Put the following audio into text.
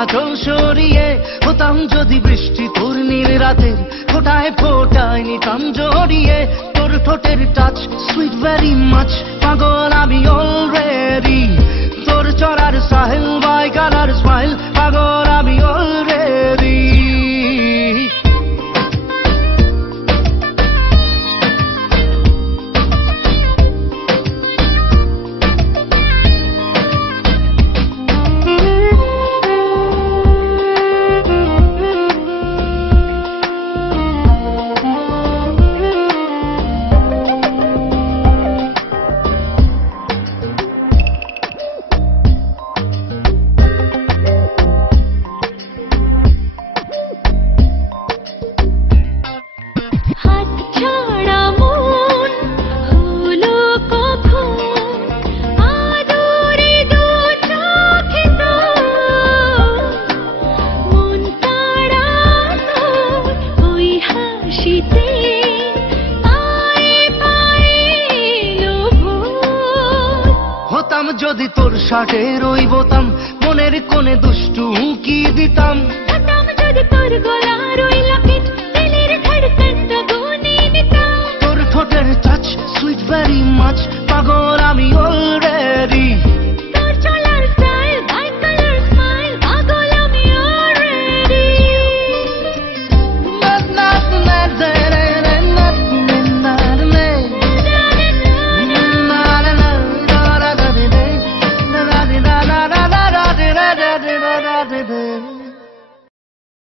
আঁচল সরিয়ে হতাম যদি বৃষ্টি তোর নীল রাতের ফোটায় ফোটায় নিতাম জড়িয়ে তোর ঠোঁটের টাচ সুইট ভেরি মাচ পাগল আমি অলরেডি তোর চড়ার সাহেল বাই কালার স্মাইল পাগল আমি অলরেডি যদি তোর শার্টে রই বোতাম মনের কোণে দুষ্টু কি দিতাম